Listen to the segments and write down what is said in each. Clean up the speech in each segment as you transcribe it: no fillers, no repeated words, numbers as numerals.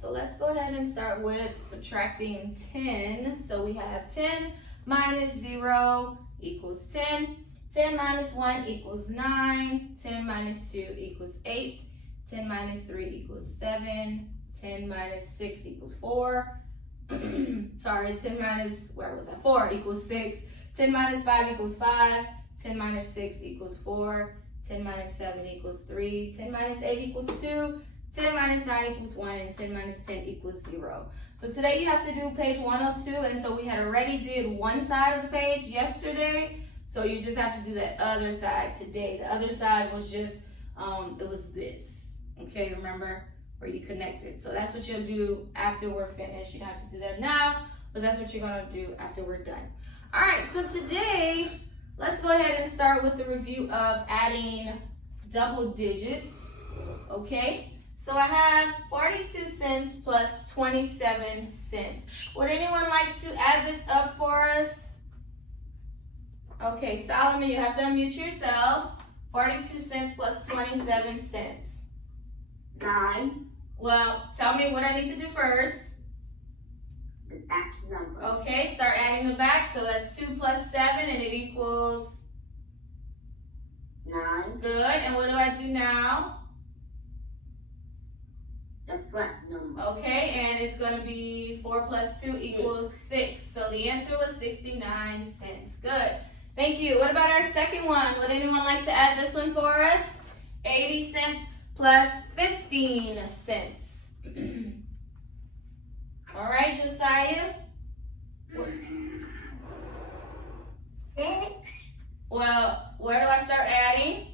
so let's go ahead and start with subtracting 10. So we have 10 minus 0 equals 10. 10 minus 1 equals 9. 10 minus 2 equals 8. 10 minus 3 equals 7. 10 minus 6 equals 4. Sorry, 10 minus, where was I? 4 equals 6. 10 minus 5 equals 5. 10 minus 6 equals 4. 10 minus 7 equals 3. 10 minus 8 equals 2. 10 minus 9 equals 1. And 10 minus 10 equals 0. So today you have to do page 102. And so we had already did one side of the page yesterday. So you just have to do that other side today. The other side was just, it was this. Okay, remember where you connected. So that's what you'll do after we're finished. You don't have to do that now, but that's what you're gonna do after we're done. All right, so today, let's go ahead and start with the review of adding double digits, okay? So I have 42 cents plus 27 cents. Would anyone like to add this up for us? Okay, Solomon, you have to unmute yourself. 42 cents plus 27 cents. 9. Well, tell me what I need to do first. The back number. Okay, start adding the back. So that's 2 plus 7 and it equals 9. good. And what do I do now? The front number. Okay, and it's going to be 4 plus 2 equals 6. So the answer was 69 cents. Good. Thank you. What about our second one? Would anyone like to add this one for us? 80 cents plus 15 cents. All right, Josiah? 6. Well, where do I start adding?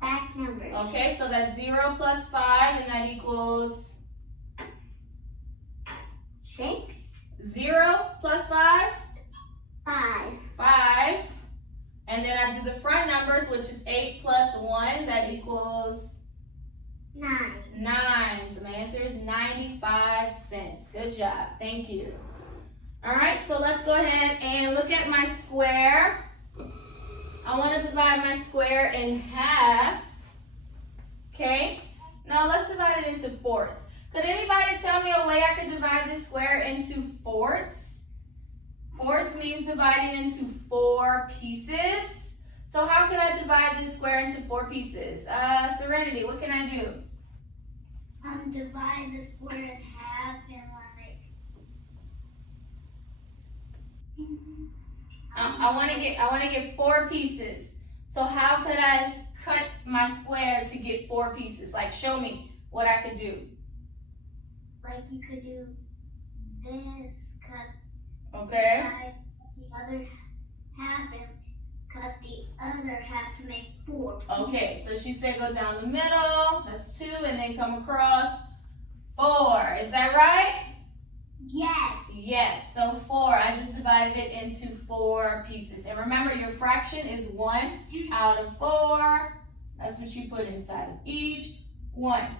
Back numbers. Okay, so that's 0 plus 5, and that equals 6. 0 plus 5? 5. 5. And then I do the front numbers, which is 8 plus 1. That equals 9. 9. So my answer is 95 cents. Good job. Thank you. All right, so let's go ahead and look at my square. I want to divide my square in half. Okay? Now let's divide it into fourths. Could anybody tell me a way I could divide this square into fourths? Fourths means dividing into 4 pieces. So how could I divide this square into 4 pieces? Serenity, what can I do? Divide the square in half and I want to get 4 pieces. So how could I cut my square to get 4 pieces? Like, show me what I could do. like you could do this, cut Okay. side, the other half, and cut the other half to make 4 pieces. Okay, so she said go down the middle. That's 2, and then come across 4. Is that right? Yes. Yes, so 4. I just divided it into 4 pieces. And remember, your fraction is 1 out of 4. That's what you put inside of each 1.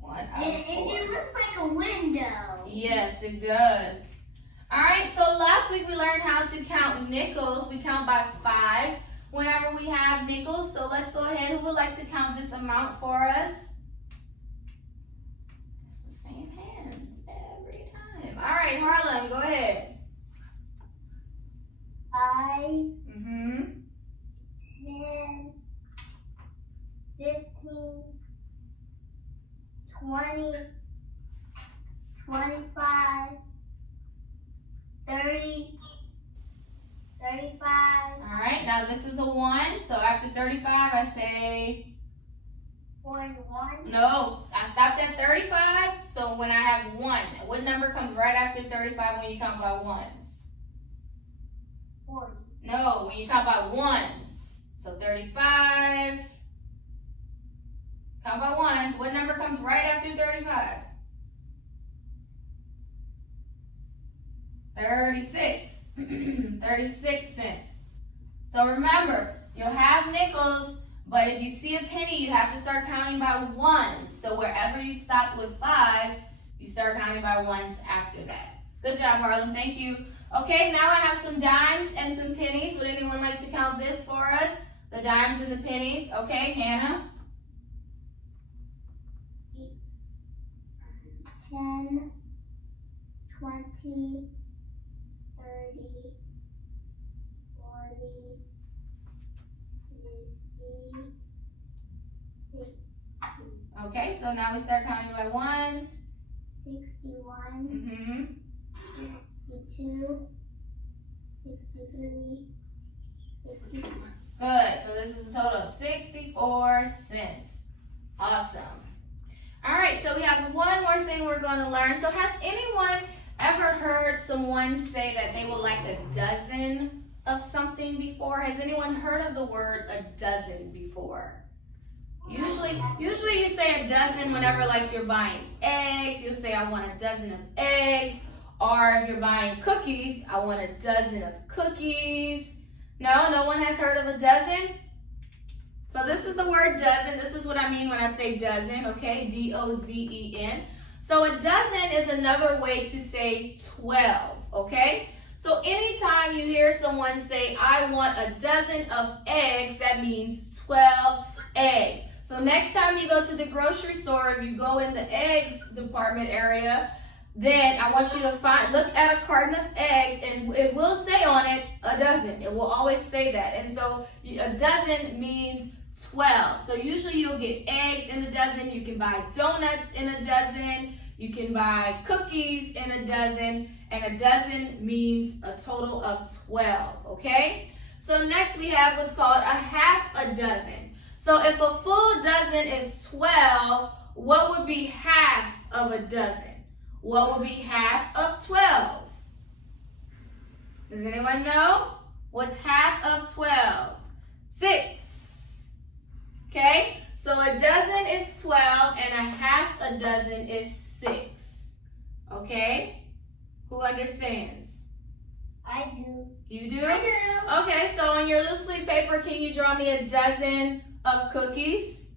1 out of 4. It looks like a window. Yes, it does. All right, so last week we learned how to count nickels. We count by 5s whenever we have nickels. So let's go ahead. Who would like to count this amount for us? It's the same hands every time. All right, Harlem, go ahead. 5, 10, 15, 20, 25, 30, 35. All right, now this is a 1. So after 35, I say, 41. no, I stopped at 35. So when I have 1, what number comes right after 35 when you count by ones? 40. No, when you count by ones. So 35. Count by ones. What number comes right after 35? 36. 36 cents. So remember, you'll have nickels, but if you see a penny, you have to start counting by ones. So wherever you stopped with 5s, you start counting by ones after that. Good job, Harlan. Thank you. Okay, now I have some dimes and some pennies. Would anyone like to count this for us? The dimes and the pennies. Okay, Hannah. 10, 20, 30, 40, 50, 60. Okay, so now we start counting by ones. 61, 62, 63, 64. Good. So this is a total of 64 cents. Awesome. All right, so we have one more thing we're going to learn. So has anyone ever heard someone say that they would like a dozen of something before? Has anyone heard of the word a dozen before? Usually you say a dozen whenever like you're buying eggs. You'll say I want a dozen of eggs. Or if you're buying cookies, I want a dozen of cookies. No one has heard of a dozen? So this is the word dozen. This is what I mean when I say dozen, okay? D-O-Z-E-N. So a dozen is another way to say 12, okay? So anytime you hear someone say, I want a dozen of eggs, that means 12 eggs. So next time you go to the grocery store, if you go in the eggs department area, then I want you to look at a carton of eggs, and it will say on it a dozen. It will always say that. And so a dozen means 12. So usually you'll get eggs in a dozen. You can buy donuts in a dozen. You can buy cookies in a dozen. And a dozen means a total of 12, okay? So next we have what's called a half a dozen. So if a full dozen is 12, what would be half of a dozen? What would be half of 12? Does anyone know? What's half of 12? 6. Okay? So a dozen is 12 and a half a dozen is 6. Okay? Who understands? I do. You do? I do. Okay, so on your loose leaf paper, can you draw me a dozen of cookies?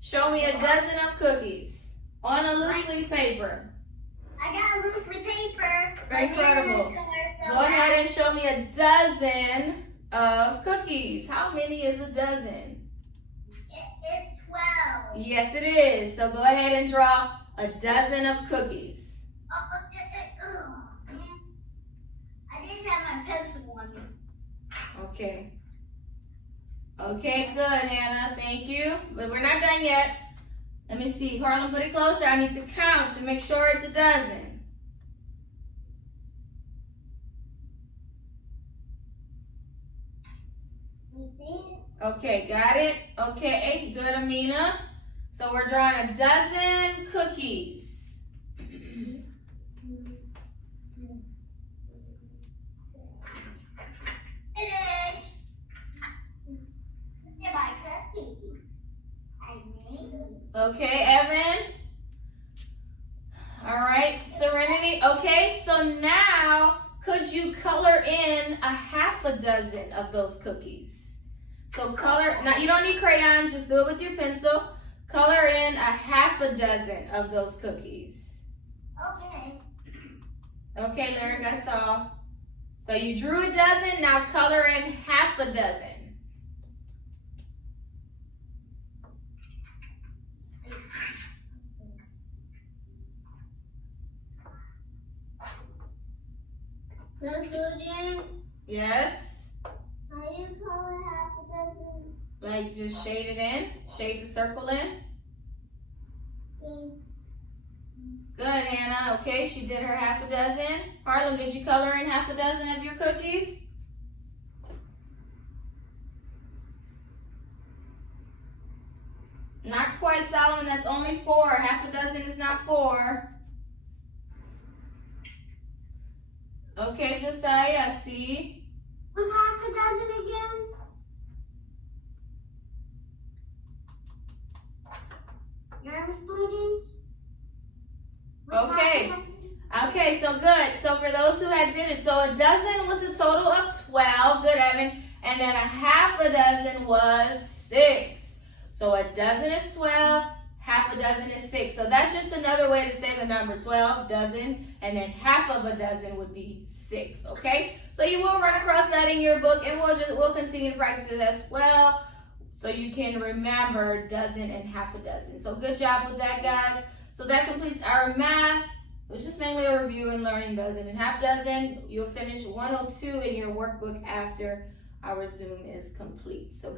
Show me a dozen of cookies on a loose leaf paper. I got a loose leaf paper. Incredible. Go ahead and show me a dozen of cookies. How many is a dozen? It is 12. Yes, it is. So go ahead and draw a dozen of cookies. I didn't have my pencil on me. Okay. Okay, good, Hannah. Thank you. But we're not done yet. Let me see. Harlan, put it closer. I need to count to make sure it's a dozen. You see? Okay, got it? Okay, good, Amina. So we're drawing a dozen cookies. It is. Goodbye, cookies. I made it. Okay, Evan. All right, Serenity. Okay, so now could you color in a half a dozen of those cookies? So color, now you don't need crayons, just do it with your pencil. Color in a half a dozen of those cookies. Okay. Okay, Lyric, I saw. So you drew a dozen, now color in half a dozen. Yes. How do you color half a dozen? Like just shade it in, shade the circle in. Good, Hannah. Okay, she did her half a dozen. Harlem, did you color in half a dozen of your cookies? Not quite, Solomon. That's only 4. Half a dozen is not 4. Okay, Josiah, I see. Was half a dozen again? Nervous bleeding? Okay. Okay, so good. So for those who had did it, so a dozen was a total of 12. Good, Evan. And then a half a dozen was 6. So a dozen is 12, half a dozen is 6. So that's just another way to say the number 12, dozen, and then half of a dozen would be 6, okay? So you will run across that in your book, and we'll continue to practice it as well, so you can remember dozen and half a dozen. So good job with that, guys. So that completes our math. It was just mainly a review and learning dozen and half dozen. You'll finish 102 in your workbook after our Zoom is complete. So